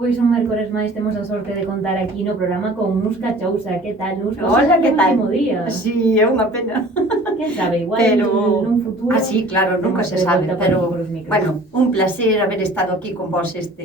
Pois un mércores máis temos a sorte de contar aquí no programa con Nusca Chousa. Que tal, Nusca? Hola, que tal? Último día. Sí, é unha pena. Quen sabe, igual nun futuro... sí, claro, nunca se sabe, pero, bueno, un placer haber estado aquí con vos esta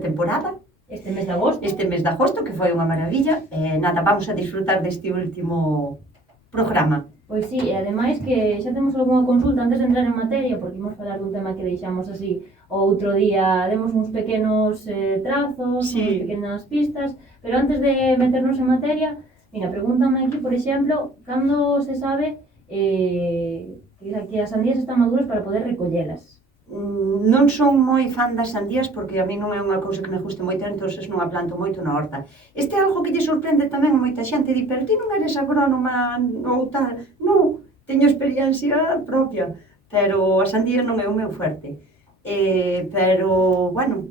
temporada. Este mes de agosto. Este mes de agosto, que foi unha maravilla. Nada, vamos a disfrutar deste último programa. Pois sí, e ademais que xa temos algunha consulta antes de entrar en materia, porque imos falar dun tema que deixamos así outro día, demos uns pequenos trazos, sí, unhas pequenas pistas, pero antes de meternos en materia, mira, pregúntame aquí, por exemplo, cando se sabe que as sandías están maduras para poder recollelas? Non son moi fan das sandías porque a mí non é unha cousa que me guste moito, entón non a planto moito na horta. Este é algo que lle sorprende tamén a moita xente, di, pero ti non eres agrónoma ou tal. Non, teño experiencia propia, pero a sandía non é o meu fuerte. Pero, bueno,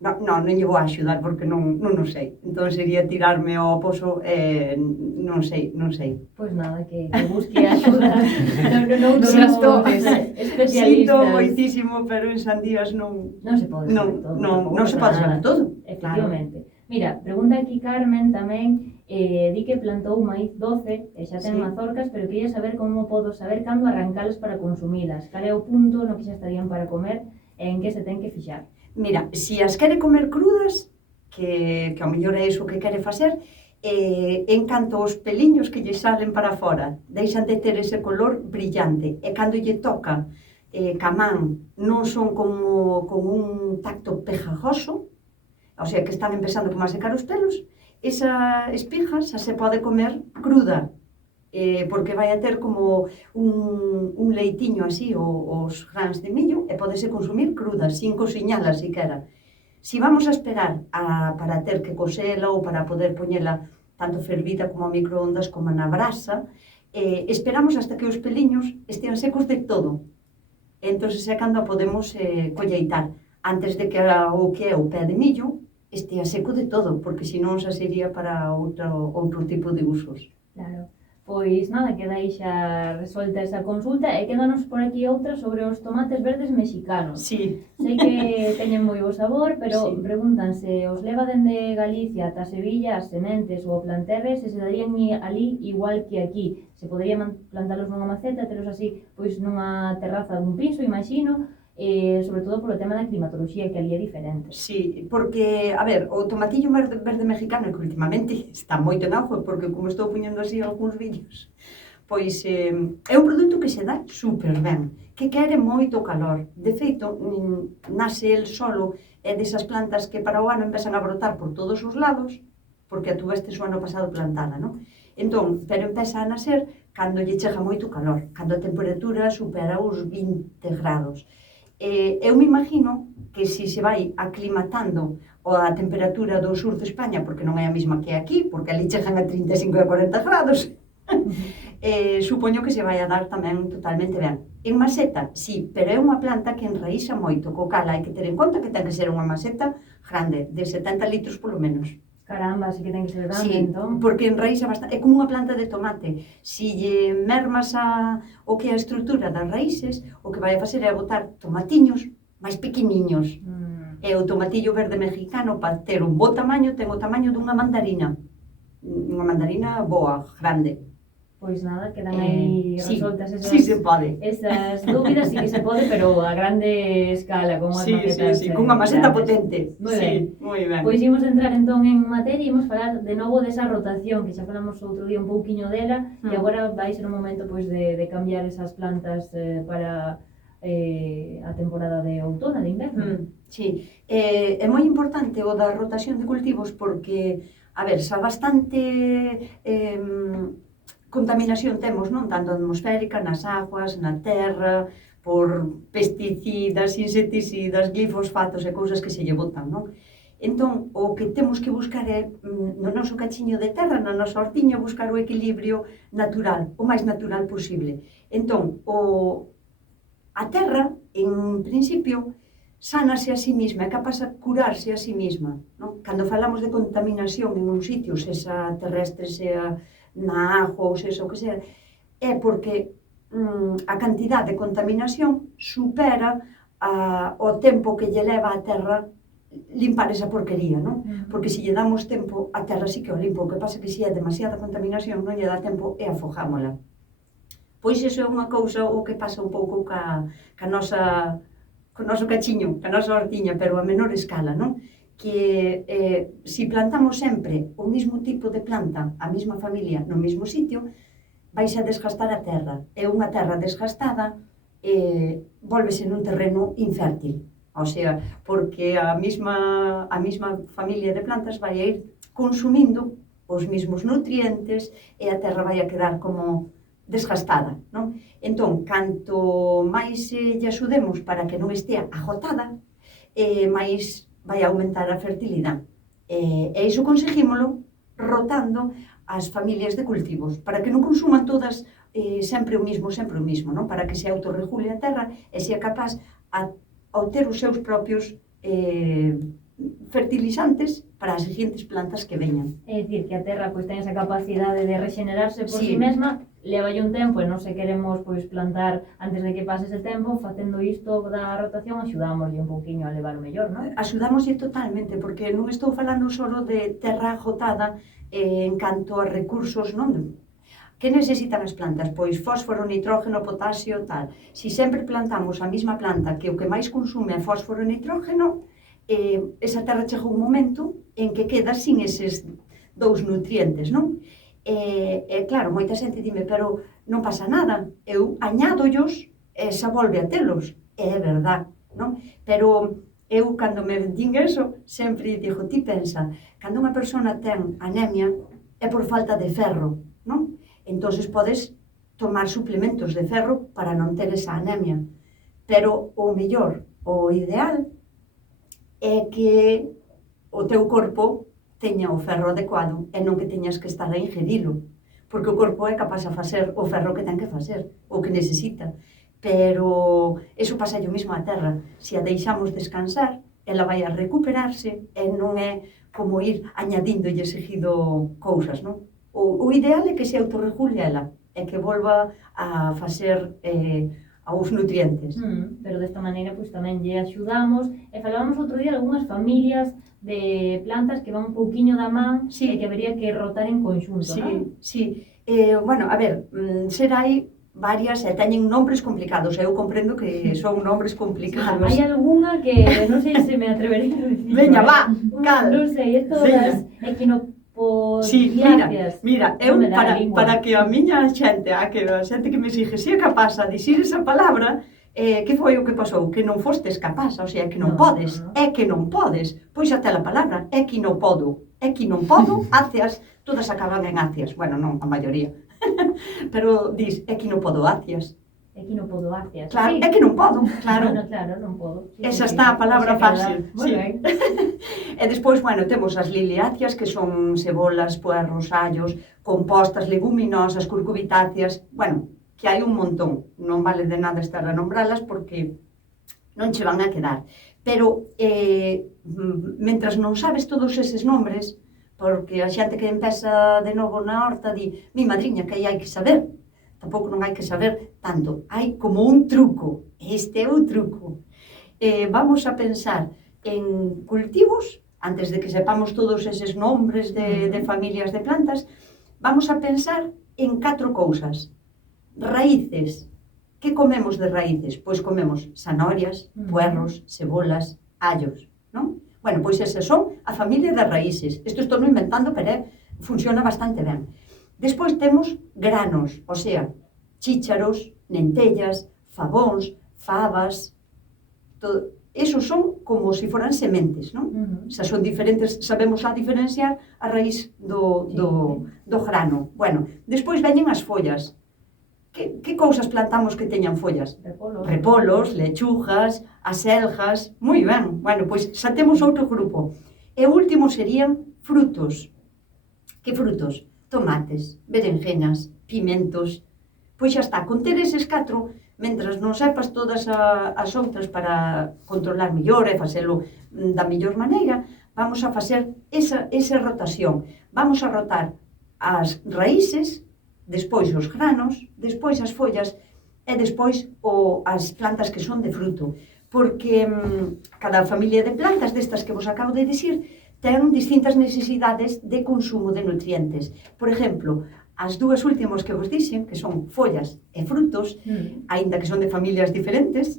non lle vou a axudar porque non o sei. Entón sería tirarme ao pozo, non sei. Pois nada, que busque axuda non somos especialistas. Sinto moitísimo, pero en sandías non se pode saber todo. Non se pode saber todo. Efectivamente. Mira, pregunta aquí Carmen tamén, di que plantou maíz doce e xa ten mazorcas, pero quería saber como podo saber cando arrancalas para consumilas, cal é o punto no que xa estarían para comer e en que se ten que fixar. Mira, se as quere comer crudas, que ao mellor é iso que quere facer, en canto os peliños que lle salen para fora deixan de ter ese color brillante, e cando lle toca camán non son como un tacto pegajoso, o sea que están empezando como a secar os pelos, esa espiga xa se pode comer cruda, porque vai a ter como un leitiño así, os grans de millo, e podese consumir cruda, sin cociñala siquera. Si vamos a esperar para ter que cosela ou para poder poñela tanto fervida como a microondas como na brasa, esperamos hasta que os peliños estean secos de todo. Entón é cando a podemos colleitar, antes de que o que é o pé de millo estea seco de todo, porque senón xa sería para outro tipo de usos. Claro. Pois nada, queda aí xa resolta esa consulta e quedanos por aquí outra sobre os tomates verdes mexicanos. Sí. Sei que teñen moi bo sabor, pero preguntan se os leva dende Galicia ata Sevilla as sementes ou planterres, se darían ali igual que aquí. Se podería plantalos nunha maceta, telos así pois nunha terraza dun piso, imagino, sobre todo polo tema da climatoloxía, que ali é diferente. Sí, porque, a ver, o tomatillo verde mexicano, que últimamente está moito en auge, porque como estou poñendo así algúns vídeos, pois é un produto que se dá super ben, que quere moito calor. De feito, nace el solo, é desas plantas que para o ano empezan a brotar por todos os lados, porque a tuvestes o ano pasado plantada, non? Entón, pero empeza a nacer cando lle chega moito calor, cando a temperatura supera os 20 grados. Eu me imagino que se vai aclimatando a temperatura do sur de España, porque non é a mesma que aquí, porque ali chegan a 35 e 40 grados, supoño que se vai a dar tamén totalmente ben. En maceta, sí, pero é unha planta que enraíxa moito, co cal hai que ter en conta que ten que ser unha maceta grande, de 70 litros polo menos. Caramba, así que ten que ser grande, entón. Porque enraíxa bastante, é como unha planta de tomate. Si lle mermas o que é a estrutura das raíces, o que vai a facer é botar tomatiños máis pequeniños. E o tomatillo verde mexicano, para ter un bo tamaño, ten o tamaño dunha mandarina. Unha mandarina boa, grande. Pois nada, quedan aí resoltas esas dúbidas, sí que se pode, pero a grande escala, con as macetas. Sí, con unha maceta potente. Moi ben. Pois imos entrar entón en materia e imos falar de novo desa rotación, que xa falamos outro día un pouquiño dela, e agora vai ser un momento de cambiar esas plantas para a temporada de outono, de inverno. Sí, é moi importante o da rotación de cultivos porque, a ver, xa bastante contaminación temos, non? Tanto atmosférica, nas aguas, na terra, por pesticidas, insecticidas, glifosfatos e cousas que se lle botan, non? Entón, o que temos que buscar é, no noso cachiño de terra, na nosa hortiña, buscar o equilibrio natural, o máis natural posible. Entón, a terra, en principio, sánase a sí mesma, é capaz de curarse a sí mesma, non? Cando falamos de contaminación en un sitio, sexa terrestre, sea na agua ou sexa o que sea, é porque a cantidad de contaminación supera o tempo que lle leva a terra limpar esa porquería, non? Porque se lle damos tempo, a terra sí que o limpa, o que pasa que se é demasiada contaminación non lle dá tempo e afogámola. Pois iso é unha cousa o que pasa un pouco ca nosa, co noso cachiño, ca nosa hortiña, pero a menor escala, non? Que se plantamos sempre o mismo tipo de planta, a mesma familia, no mesmo sitio, vais a desgastar a terra. E unha terra desgastada volvese nun terreno infértil. O sea, porque a mesma familia de plantas vai a ir consumindo os mesmos nutrientes e a terra vai a quedar como desgastada, non? Entón, canto máis lle axudemos para que non estea agotada, máis vai aumentar a fertilidade. E iso conseguímolo rotando as familias de cultivos, para que non consuman todas sempre o mismo, non? Para que se autorregule a terra e sea capaz a obter os seus propios fertilizantes para as seguintes plantas que veñan. É dicir, que a terra pois ten esa capacidade de regenerarse por Sí. si mesma, levalle un tempo e non se queremos pois plantar antes de que pase ese tempo, facendo isto da rotación axudámoslle un pouquiño a levar o mellor, non? Axudámoslle totalmente, porque non estou falando só de terra agotada en canto a recursos, non? Que necesitan as plantas? Pois fósforo, nitrógeno, potasio, tal. Si sempre plantamos a mesma planta que o que máis consume é fósforo e nitrógeno, esa terra chega un momento en que queda sin eses dous nutrientes, non? Claro, moita xente dime, pero non pasa nada, eu añádollos e xa volve a telos. É verdad, non? Pero eu, cando me din eso, sempre digo, ti pensa, cando unha persona ten anemia é por falta de ferro, non? Entonces podes tomar suplementos de ferro para non ter esa anemia. Pero o mellor, o ideal, é que o teu corpo teña o ferro adecuado e non que teñas que estar a ingerilo. Porque o corpo é capaz de facer o ferro que ten que facer, o que necesita. Pero eso pasa yo mesmo á terra. Se a deixamos descansar, ela vai a recuperarse e non é como ir añadíndolle seguido cousas, non? O ideal é que se autorregule ela e que volva a facer aos nutrientes. Pero desta maneira pois tamén lle axudamos e falábamos outro día de algunhas familias de plantas que van un pouquiño da man e que habería que rotar en conxunto, non? Sí. Bueno, a ver, hai varias e teñen nombres complicados, eu comprendo que son nombres complicados. Hai algunha que non sei se me atrevería a dicir. Veña, va, cal. Non sei, isto das equinopodiáceas. Mira, eu para que a miña xente, a xente que me sigue, sea capaz de dicir esa palabra, que foi o que pasou? Que non fostes capaz, o sea, que non podes. É que non podes. Pois até a palabra, equinopodo, áceas, todas acaban en áceas. Bueno, non, a maioría. Pero dis equinopodoáceas. Equinopodoáceas. Claro, é que non podo, claro. Claro, non podo. Esa está a palabra fácil. Moi ben. E despois, bueno, temos as liliáceas, que son cebolas, puerros, allos, compostas, leguminosas, curcubitáceas, bueno, que hai un montón. Non vale de nada estar a nombralas porque non che van a quedar. Pero, mentras non sabes todos eses nombres, porque a xente que empeza de novo na horta di, mi madriña, que aí hai que saber. Tampouco non hai que saber tanto. Hai como un truco. Este é o truco. Vamos a pensar en cultivos, antes de que sepamos todos eses nombres de familias de plantas, vamos a pensar en 4 cousas. Raíces. Que comemos de raíces? Pois comemos zanorias, puerros, cebolas, allos, non? Bueno, pois esas son a familia das raíces. Isto estou inventando, pero funciona bastante ben. Despois temos granos, o sea, chícharos, lentellas, fabóns, fabas, todo. Esos son como se foran sementes, non? Xa son diferentes, sabemos a diferenciar a raíz do grano. Bueno, despois veñen as follas. Que cousas plantamos que teñan follas? Repolos, lechugas, aselgas, moi ben. Bueno, pois xa temos outro grupo. E o último serían frutos. Que frutos? Tomates, berenjenas, pimentos. Pois xa está, con ter eses 4, mentras non sepas todas as outras para controlar mellor e facelo da mellor maneira, vamos a facer esa rotación. Vamos a rotar as raíces, despois os granos, despois as follas e despois as plantas que son de fruto. porque cada familia de plantas destas que vos acabo de dicir ten distintas necesidades de consumo de nutrientes. Por exemplo, as dúas últimas que vos dixen, que son follas e frutos, aínda que son de familias diferentes,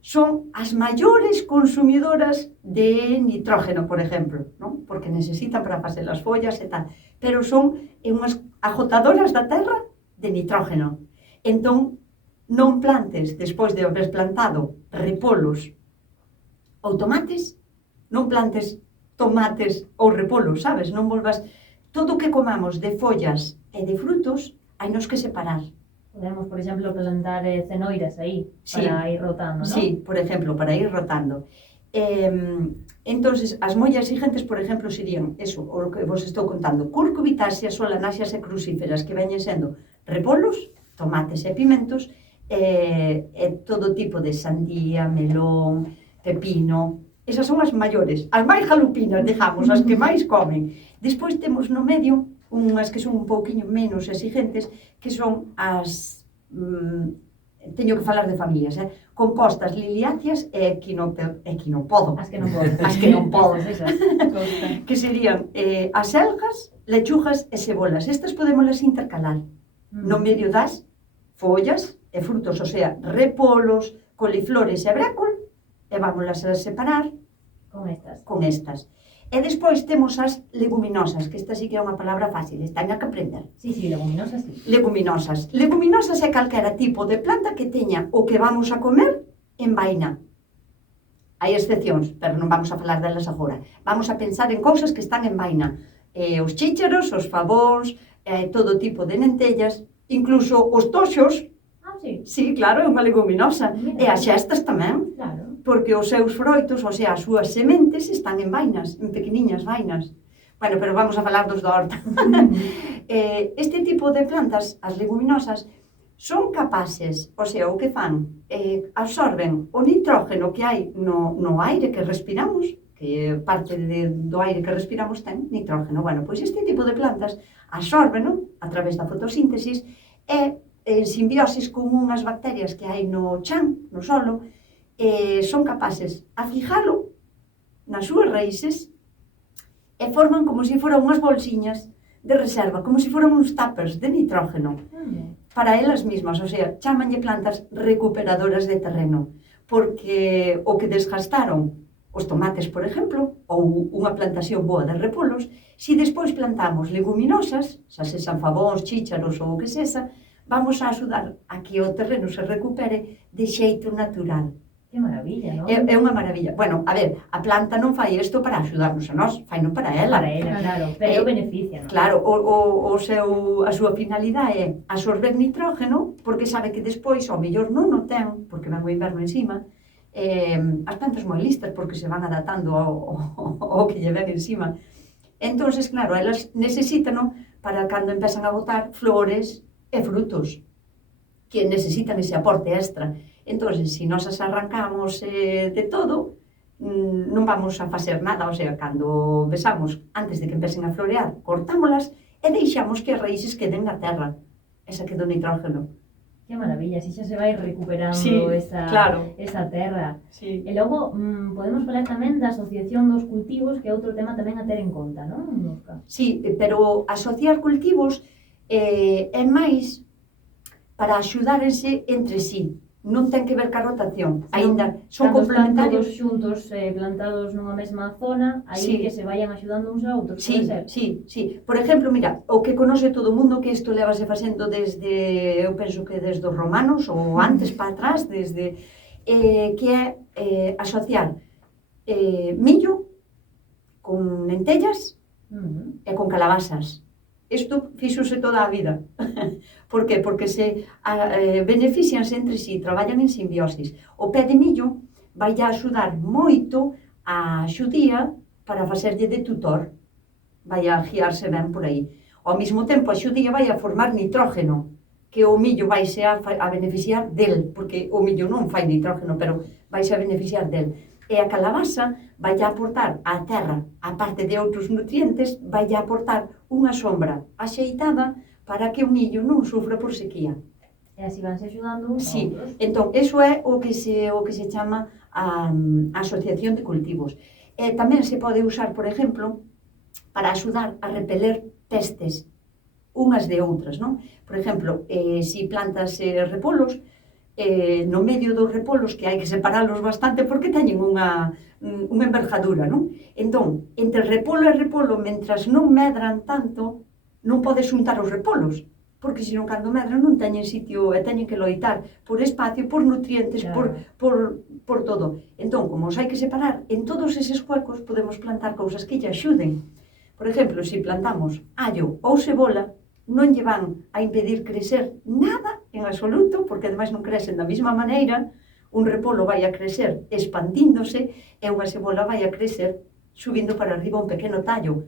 son as maiores consumidoras de nitrógeno, por exemplo, non? Porque necesitan para facer as follas e tal, pero son unhas agotadoras da terra de nitrógeno. Entón, non plantes, despois de haber plantado repolos ou tomates, non plantes tomates ou repolos, sabes? Non volvas... Todo o que comamos de follas e de frutos, hai nos que separar. Podemos, por exemplo, plantar cenoiras aí, para ir rotando, ¿no? Sí, por exemplo, para ir rotando. Entonces, as moi exigentes, por exemplo, serían eso, o que vos estou contando, curcubitáceas, solanáceas e crucíferas, que veñen sendo repolos, tomates e pimentos, e todo tipo de sandía, melón, pepino. Esas son as maiores, as máis jalupinas, digamos, as que máis comen. Despois temos no medio unhas que son un pouquiño menos exigentes, que son as... teño que falar de familias, compostas, liliáceas e equinopodo. As que non podo. As que non podo. Que serían as selgas, lechugas e cebolas. Estas podémoslas intercalar no medio das follas e frutos, o sea, repolos, coliflores e brécol, e vámolas a separar con estas. E despois temos as leguminosas, que esta sí que é unha palabra fácil, esta hai que aprender. Sí, leguminosas, sí. Leguminosas. Leguminosas é calquera tipo de planta que teña o que vamos a comer en vaina. Hai excepcións, pero non vamos a falar delas agora. Vamos a pensar en cousas que están en vaina. Os chícharos, os favóns, todo tipo de lentellas, incluso os toxos. Ah, sí? Sí, claro, é unha leguminosa. E as xestas tamén. Claro. Porque os seus froitos, o sea, as súas sementes, están en vainas, en pequeniñas vainas. Bueno, pero vamos a falar dos da horta. Este tipo de plantas, as leguminosas, son capaces, o sea, o que fan, absorben o nitrógeno que hai no aire que respiramos, que parte do aire que respiramos ten nitrógeno. Bueno, pois este tipo de plantas absorben a través da fotosíntesis e en simbiosis con unhas bacterias que hai no chan, no solo, son capaces a fijalo nas súas raíces e forman como se foran unhas bolsiñas de reserva, como se foran uns tuppers de nitrógeno para elas mismas, o sea, chamanlle plantas recuperadoras de terreno, porque o que desgastaron os tomates, por exemplo, ou unha plantación boa de repolos, se despois plantamos leguminosas, xa sexan favóns, chícharos ou o que sexa, vamos a axudar a que o terreno se recupere de xeito natural. Que maravilla, non? É unha maravilla. Bueno, a ver, a planta non fai isto para axudarnos a nós, faino para ela. Para ela, claro, pero beneficia, non? Claro, a súa finalidade é absorber nitrógeno, porque sabe que despois, ao mellor non o ten, porque ven o inverno encima, as plantas moi listas, porque se van adaptando ao que lle ven encima. Entonces, claro, elas necesitan para cando empezan a botar flores e frutos, que necesitan ese aporte extra. Entón, se nós as arrancamos de todo, non vamos a facer nada, o sea, cando besamos, antes de que empecen a florear, cortámolas e deixamos que as raíces queden na terra, esa que do nitrógeno. Que maravilla, si xa se vai recuperando esa terra. Sí. E logo, podemos falar tamén da asociación dos cultivos, que é outro tema tamén a ter en conta, non, Óscar? Sí, pero asociar cultivos é máis para axudárense entre sí. Non ten que ver ca rotación, aínda son complementarios. Cando están todos xuntos plantados nunha mesma zona, aí que se vayan axudando uns a outros, pode ser? Sí. Por exemplo, mira, o que conoce todo o mundo, que isto levase facendo desde, eu penso que desde os romanos, ou antes para atrás, desde que é asociar millo con lentellas e con calabazas. Isto fixose toda a vida. Por que? Porque se beneficianse entre sí, traballan en simbiosis. O pé de millo vai a axudar moito a xudía para facerlle de tutor. Vai a guiarse ben por aí. Ao mesmo tempo, a xudía vai a formar nitrógeno, que o millo vai a beneficiar del, porque o millo non fai nitrógeno, pero vai a beneficiar del. E a calabaza vai a aportar á terra, a parte de outros nutrientes, vai a aportar unha sombra axeitada para que o millo non sufra por sequía. E así vanse axudando uns a Sí, outros. entón, eso é o que se chama a asociación de cultivos. Tamén se pode usar, por exemplo, para axudar a repeler pestes unhas de outras, non? Por exemplo, se plantas repolos, no medio dos repolos, que hai que separalos bastante porque teñen unha envergadura, non? Entón, entre repolo e repolo, mentras non medran tanto, non podes xuntar os repolos, porque senón cando medran non teñen sitio e teñen que loitar por espacio, por nutrientes, Claro. por todo. Entón, como os hai que separar, en todos eses huecos podemos plantar cousas que lle axuden. Por exemplo, se plantamos allo ou cebola, non lle van a impedir crecer nada en absoluto, porque ademais non crecen da mesma maneira. Un repolo vai a crecer expandíndose e unha cebola vai a crecer subindo para arriba un pequeno tallo.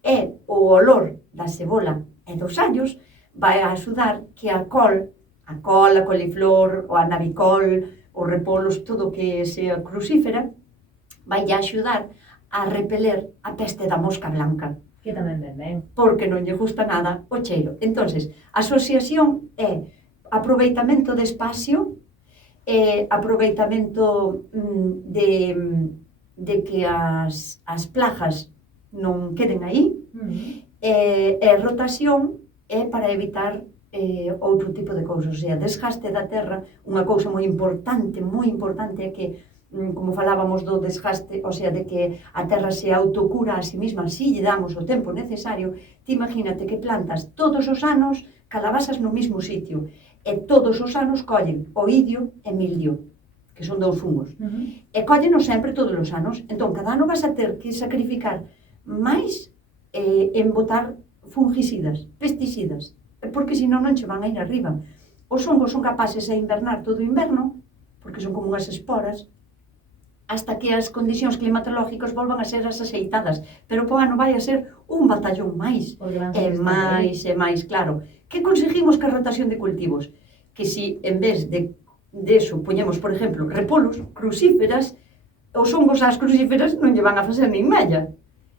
E o olor da cebola e dos allos vai a axudar que a coliflor, o a navicol, os repolos, todo o que sea crucífera, vai a axudar a repeler a peste da mosca blanca, Que tamén ben. porque non lle gusta nada o cheiro. Entonces, a asociación é aproveitamento de espacio, aproveitamento de que as plagas non queden aí, e rotación é para evitar outro tipo de cousas, o sea, desgaste da terra. Unha cousa moi importante é que, como falábamos do desgaste, o sea, de que a terra se autocura a sí mesma, si lle damos o tempo necesario. Ti imagínate que plantas todos os anos calabazas no mesmo sitio, e todos os anos collen oidio e mildio, que son dous fungos, e collenos sempre todos os anos. Entón, cada ano vas a ter que sacrificar máis en botar fungicidas, pesticidas, porque senón non che van a ir arriba. Os hongos son capaces de invernar todo o inverno, porque son como unhas esporas, hasta que as condicións climatológicas volvan a ser as axeitadas, pero po ano vai a ser un batallón máis, e máis, claro. Que conseguimos ca rotación de cultivos? Que si, en vez de eso, poñemos, por exemplo, repolos, crucíferas, os hongos ás crucíferas non lle van a facer nin mella.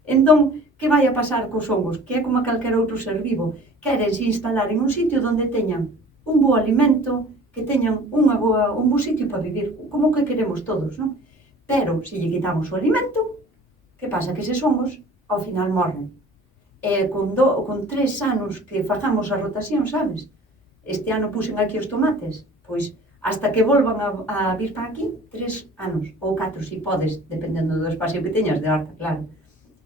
Entón, que vai a pasar cos hongos? Que é como a calquera outro ser vivo. Querense instalar en un sitio onde teñan un bo alimento, que teñan un bo sitio para vivir, como que queremos todos, non? Pero, se lle quitamos o alimento, que pasa? Que eses hongos, ao final, morren. E con 3 anos que fagamos a rotación, sabes? Este ano puxen aquí os tomates, pois, hasta que volvan a vir para aquí, 3 anos, ou 4, se podes, dependendo do espacio que teñas de horta, claro.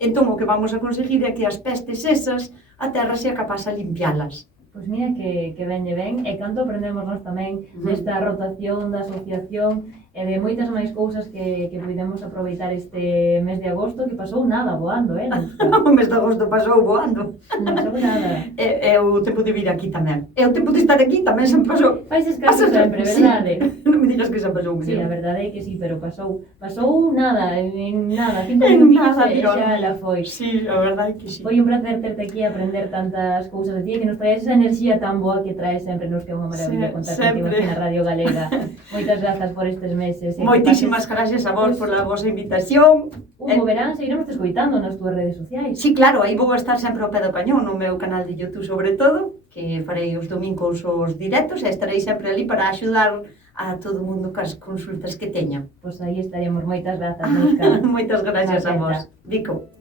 Entón, o que vamos a conseguir é que as pestes esas, a terra sea capaz de limpiálas. Pois mira que venlle ben, e canto aprendemos nós tamén desta rotación, da asociación, e de moitas máis cousas que pudemos aproveitar este mes de agosto, que pasou nada voando, O mes de agosto pasou voando. Non pasou nada. É o tempo de vir aquí tamén. E o tempo de estar aquí tamén se pasou. Vais escaso sempre, verdade? Non me digas que se pasou. Sí, a verdade é que sí, pero pasou nada, en nada, 5 minutinhos e xa la foi. Sí, a verdade é que sí. Foi un placer terte aquí a aprender tantas cousas de ti, que nos traes esa enerxía tan boa que traes sempre, nos que é unha maravilla contar contigo aquí na Radio Galega. Moitas grazas por estes meses. Moitísimas gracias a vos por a vosa invitación. Un bo verán, seguiremos te escoitando nas túas redes sociais. Sí, claro, aí vou estar sempre ao pé do cañón, no meu canal de YouTube sobre todo, que farei os domingos os directos e estarei sempre ali para axudar a todo o mundo cas consultas que teña. Pois aí estaremos. Moitas grazas, Mónica. Moitas gracias a vos. Vico.